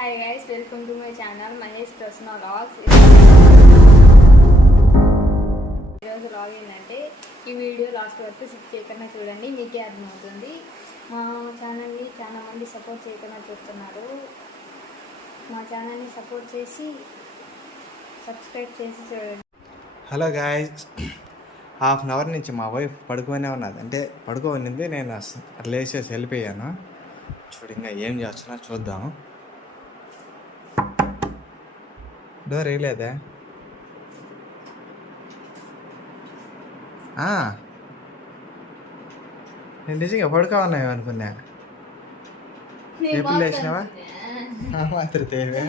Hi guys welcome to my channel Mahesh Prashna vlogs ఈరోజు vlog ఏంటంటే ఈ video last వరకు సిక్ చేయకుండా చూడండి మీకే అర్థమవుతుంది. మా ఛానల్ని చాలా మంది సపోర్ట్ చేయకుండా చూస్తున్నారు. మా ఛానల్ని సపోర్ట్ చేసి సబ్స్క్రైబ్ చేసి చూడండి. Hello guys half an hour నుంచి మా వైఫ్ పడుకోనే ఉన్నది. అంటే పడుకోనింది నేను అట్లా లేచేసి వెళ్ళిపోయాను. చూడు ఇంకా ఏం చేస్తున్నా చూద్దాం. డోర్ వేయలేదే. నేను నిజంగా పడుకోవన్నాయి అనుకున్నా. ఎప్పుడు లేచినావా? మాత్రం తేవే.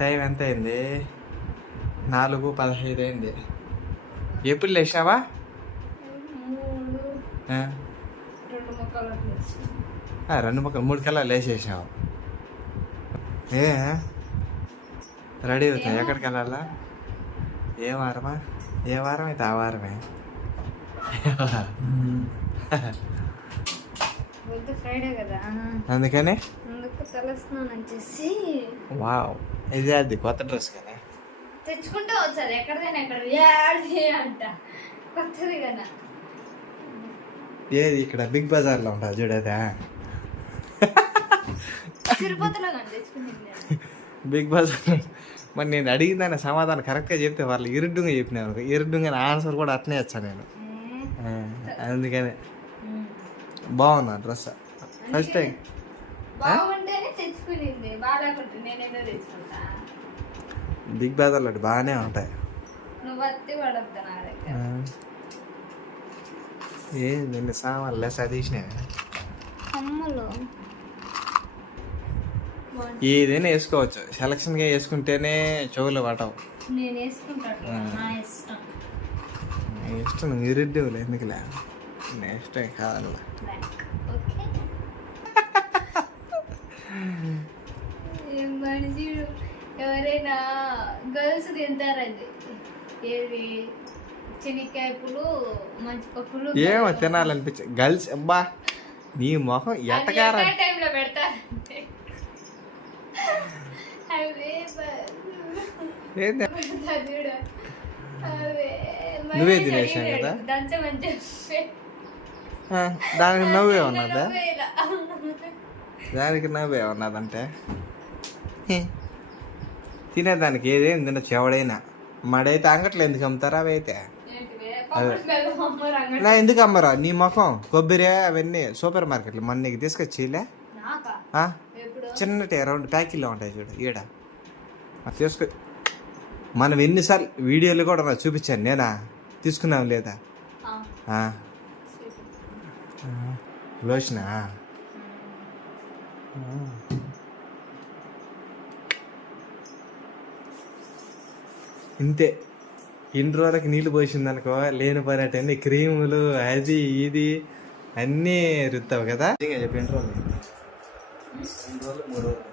టైం ఎంత అయింది నాలుగు పదహైదు అయింది. ఎప్పుడు ఆ, రెండు ముక్కలు మూడు కల్లా లేచేసావు ఏ రెడీ అవుతాయి? ఎక్కడికి వెళ్ళాలా? ఏ వారమా? ఏ వారం అయితే ఆ వారమే? ఫ్రైడే కదా. అందుకని? అందుకు తలస్నానం చేసి వావ్. ఇది అది కొత్త డ్రెస్ కదా. తెచ్చుకుంటే వచ్చారు. ఎక్కడికైనా ఎక్కడ యాడి అంట. కొత్తది కదా. ఏది ఇక్కడ బిగ్ బజార్లో ఉంటుంది చూడదా తిరుపతిలో తెచ్చుకుంది. బిగ్ బజార్ మరి నేను అడిగిన దాని సమాధానం కరెక్ట్గా చెప్తే వాళ్ళు ఇరుడ్డుగా చెప్పినారు ఇరుడ్డుగా ఆన్సర్ కూడా అట్నే వచ్చాను నేను. అందుకనే. బాగున్నా డ్రెస్? ఫస్ట్ టైం బిగ్ బజార్లో బాగానే ఉంటాయి. ఏం నిన్న సామాన్లు సతీష్నే ఏదైనా వేసుకోవచ్చు. సెలక్షన్గా వేసుకుంటేనే చెవులు పట్టవు నేను వేసుకుంటాను. నా ఇష్టం. ఎందుకులే? నెక్స్ట్ మనిషి ఎవరైనా గర్ల్స్ తింటారండి. ఏది? చెనిక్కాయ పులు మంచి పప్పులు ఏమో తినాలనిపించ గర్ల్స్ అబ్బా నీ మొహం ఎట్టకారా టైంలో పెడతారంటే అవే ఏంది పెడతా చూడు అవే నువ్వే తినేసావు కదా? దానికి నవ్వే ఉన్నదా. దానికి నవ్వే ఉన్నదంటే. తినేదానికి ఏదేం తిన చెవడైనా మడైతే అంగట్లో ఎందుకు అమ్ముతారా? అవి అయితే. నా ఎందుకు అమ్మరా? నీ ముఖం కొబ్బరి అవన్నీ సూపర్ మార్కెట్లో మన నీకు తీసుకొచ్చిలే? చిన్నటి రౌండ్ ప్యాకెట్లో ఉంటాయి చూడు ఈడ. అది తీసుకో మనం ఎన్నిసార్లు వీడియోలు కూడా నాకు చూపించాను నేనా? తీసుకున్నాం లేదా. లోషనా ఇంతే. ఇన్ని రోజులకి నీళ్ళు పోసిందనుకో లేని పని అన్ని క్రీములు అది ఇది అన్నీ రుత్తావు కదా? చెప్పి రోజులు రెండు రోజులు మూడు రోజులు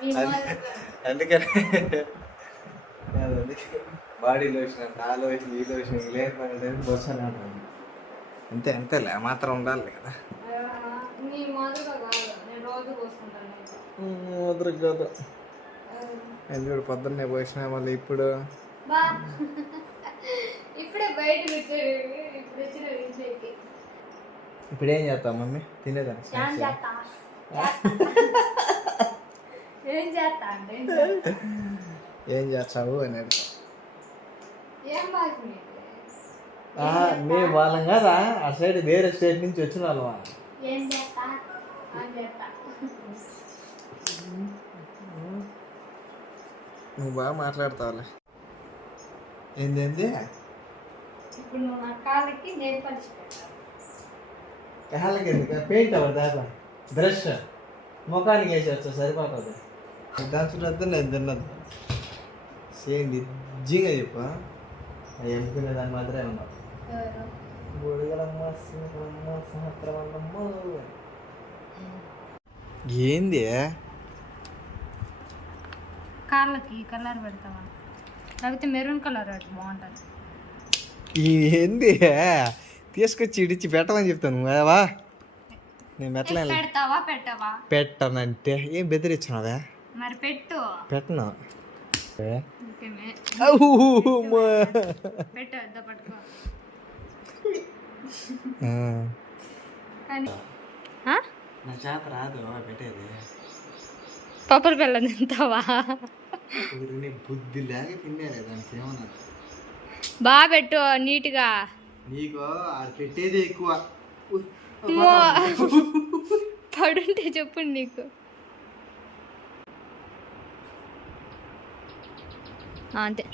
నీ మాదిరి. బాడీ లోషన్ అంటే ఆ లోషన్ ఈ లోషన్ లేని పని లేదు బొచ్చాను అంటాను అంతే అంతేలే మాత్రం ఉండాలి కదా మాదిరి కాదు నేను ఎందుకు పొద్దున్నే పోసిన మళ్ళీ ఇప్పుడు ఇప్పుడే బయట వచ్చాడు ఇప్పుడు ఏం చేస్తావు మమ్మీ? తినేదాన్ని ఏం చేస్తా. ఏం చేస్తా అంటే చేస్తా? చేస్తావు అని మేము వాళ్ళం కదా? ఆ సైడ్ వేరే స్టేట్ నుంచి వచ్చిన వాళ్ళం ఏం చేస్తా? అని చేస్తా నువ్వు బాగా మాట్లాడతావులే. ఏందేంది ఇప్పుడు నువ్వు నా కాళ్ళకి నేను పరిచి పెట్టావు కాళ్ళకి ఎందుకు పెయింట్ అవ్వదు దాకా బ్రష్. ముఖానికి వేసి వచ్చా సరిపోతుంది. దాని చూడద్దు నేను తిన్నది. సేమ్ నిజంగా చెప్పు ఎమ్ముకునే దాని మాత్రమే సహస్రవల్లమ్మ ఏంది? కాళ్ళకి కలర్ పెడతావా? లేకపోతే మెరూన్ కలర్ పెట్టి బాగుంటుంది. ఈ ఏంది? తీసుకొచ్చి ఇడిచి పెట్టమని చెప్తాను. నువ్వేవా నేను పెట్టలేను పెడతావా పెట్టవా? పెట్టనంటే ఏం బెదిరించినావే? మరి పెట్టు. పెట్టను? పప్పుల బెల్లం తింటావా? బుద్ధి లేక తిండే దానికి ఏమన్నా. బాగా పెట్టు నీట్గా. నీకు పెట్టేది ఎక్కువ. పడుంటే చెప్పు నీకు. ఆ, అంతే.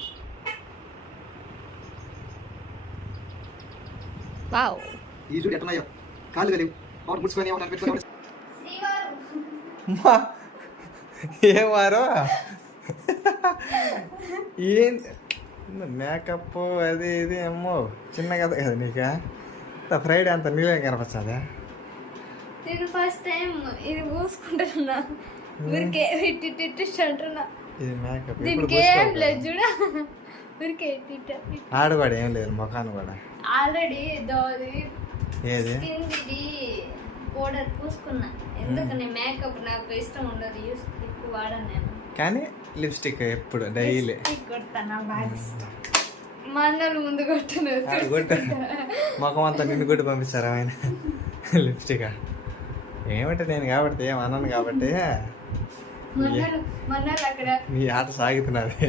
వావ్. ఈ చూడు ఎట్లా కాళ్ళు కలిగి ఒకటి ముడుచుకొని ఒకటి పెట్టుకొని అమ్మా, ఏ వారో? ఏం మేకప్ అది ఇది అమ్మో చిన్న కథ కదా నీకా ఫ్రైడే అంత నీళ్ళే కనపచ్చదా నేను ఫస్ట్ టైం ఇది పూసుకుంటున్నా ఊరికే ఇట్టి ఇట్టి అంటున్నా. ఇది మేకప్ దీనికి ఏం లేదు చూడ. ఊరికే ఆడ కూడా ఏం లేదు ముఖాన్ని కూడా. ఆల్రెడీ దోది ఏది? ఇది పౌడర్ పూసుకున్నా. ఎందుకని మేకప్ నాకు ఇష్టం ఉండదు యూస్ ఎక్కువ వాడను నేను. కానీ లిప్స్టిక్ ఎప్పుడు డైలీ. మా అన్నలు ముందు కొట్టున్నారు కొట్టు ముఖం అంతా నిన్ను కొట్టి పంపిస్తారా ఆయన. లిప్స్టిక్? ఏమంటే నేను కాబట్టి ఏం అన్నాను కాబట్టి. మీ ఆట సాగుతున్నది.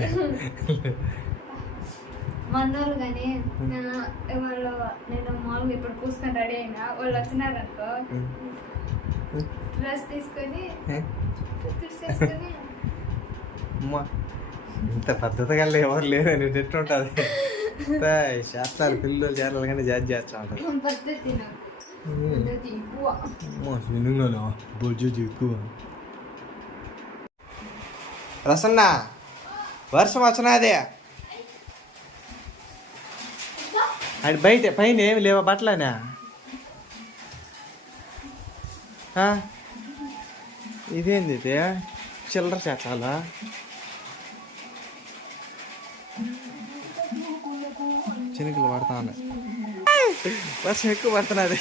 మన్నోళ్ళు కానీ వాళ్ళు నేను మామూలుగా ఇప్పుడు పూసుకొని రెడీ అయినా వాళ్ళు వచ్చినారనుకో డ్రెస్ తీసుకొని తుడిసేసుకొని అమ్మా ఇంత పద్ధతిగా ఎవరు లేరు నేను ఎట్టుంటుంది శాస్త్రాలు పిల్లలు చేరాలి కానీ జాతి చేస్తా ఉంటారు. ఎక్కువ రసన్న వర్షం వచ్చినదే అది. బయట పైన ఏమి లేవా బట్టలనా? ఇదేంది ఇది? చిల్లర చేతాలా చినుకులు పడతా ఉన్నాయి. వర్షం ఎక్కువ పడుతున్నది.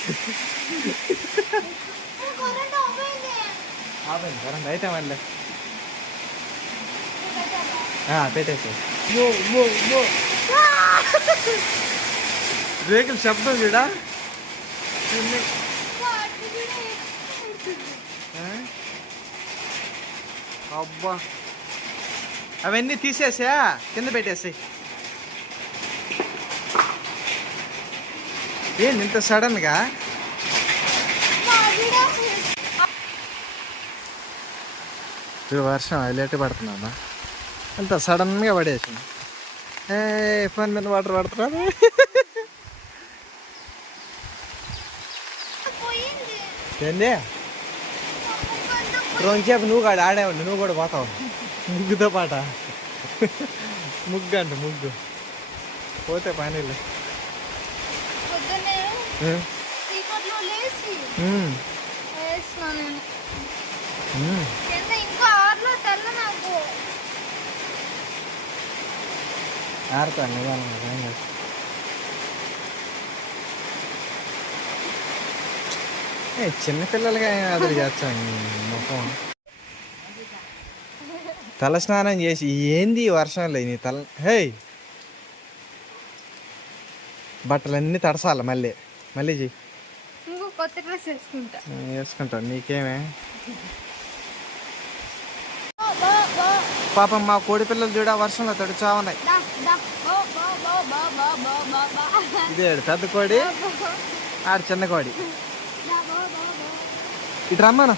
ఆపండి కరెంట్ అయితే మళ్ళీ పెట్టేసి. రేకులు శబ్దం చూడా? అబ్బా. అవన్నీ తీసేసా? కింద పెట్టేసాయి ఏంది ఇంత సడన్గా వర్షం హైలైట్ పడుతుందమ్మా అంత సడన్గా పడేసింది. ఏ ఫోన్ మీద వాటర్ పడుతున్నారు ఏంది? రొంచేపు నువ్వు కాడ ఆడేవండి నువ్వు కూడా పోతావు. ముగ్గుతో పాట. ముగ్గు అంట ముగ్గు. పోతే పని చీకట్లో లేచి. వేసిన నేను. కింద ఇంకా ఆరులో తెల్ల నాకు ఆడతాను నిదానంగా ఏం కాదు. ఏ చిన్నపిల్లలుగా అదురు చేస్తాం ముఖం తల స్నానం చేసి ఏంది వర్షంలో నీ తల హే బట్టలన్నీ తడసాలి మళ్ళీ మళ్ళీ చెయ్యి ఇంకో కొత్త డ్రెస్ వేసుకుంటా. వేసుకుంటా. నీకేమే? పాపం మా కోడి పిల్లలు చూడ వర్షంలో తడుచా ఉన్నాయి. ఇదే పెద్ద కోడి ఆడు చిన్న కోడి. ఇటు రమ్మను.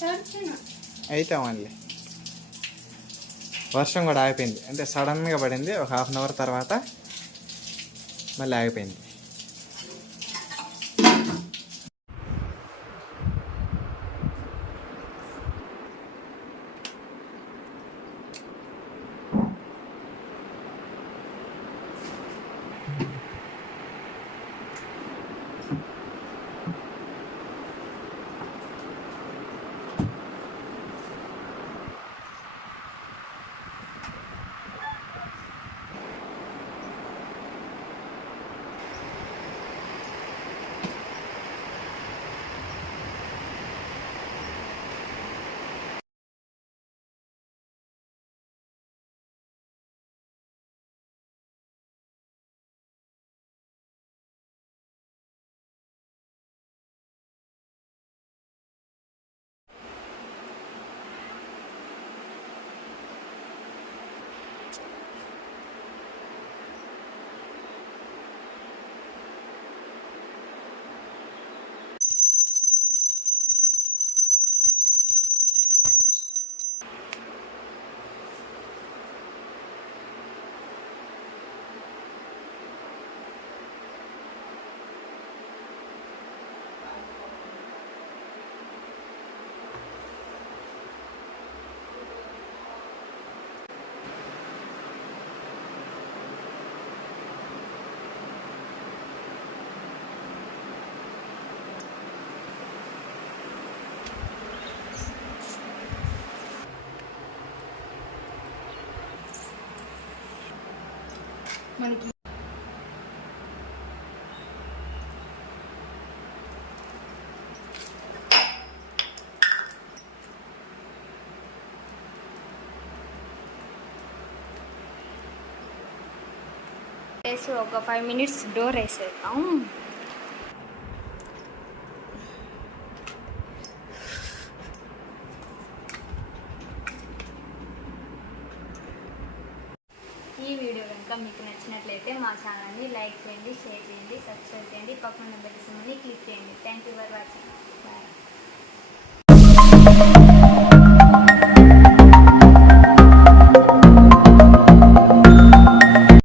తడుచున్నా అవుతామండి అయితే మళ్ళీ వర్షం కూడా ఆగిపోయింది. అంటే సడన్గా పడింది. ఒక హాఫ్ అన్ అవర్ తర్వాత మళ్ళీ ఆగిపోయింది. మనకి వేసి ఒక ఫైవ్ మినిట్స్ డోర్ వేసేద్దాం ఈ వీడియో కనుక మీకు నచ్చినట్లయితే మా ఛానల్ని లైక్ చేయండి షేర్ చేయండి సబ్స్క్రైబ్ చేయండి. పక్కన బెల్ సింబల్ని క్లిక్ చేయండి. Thank you for watching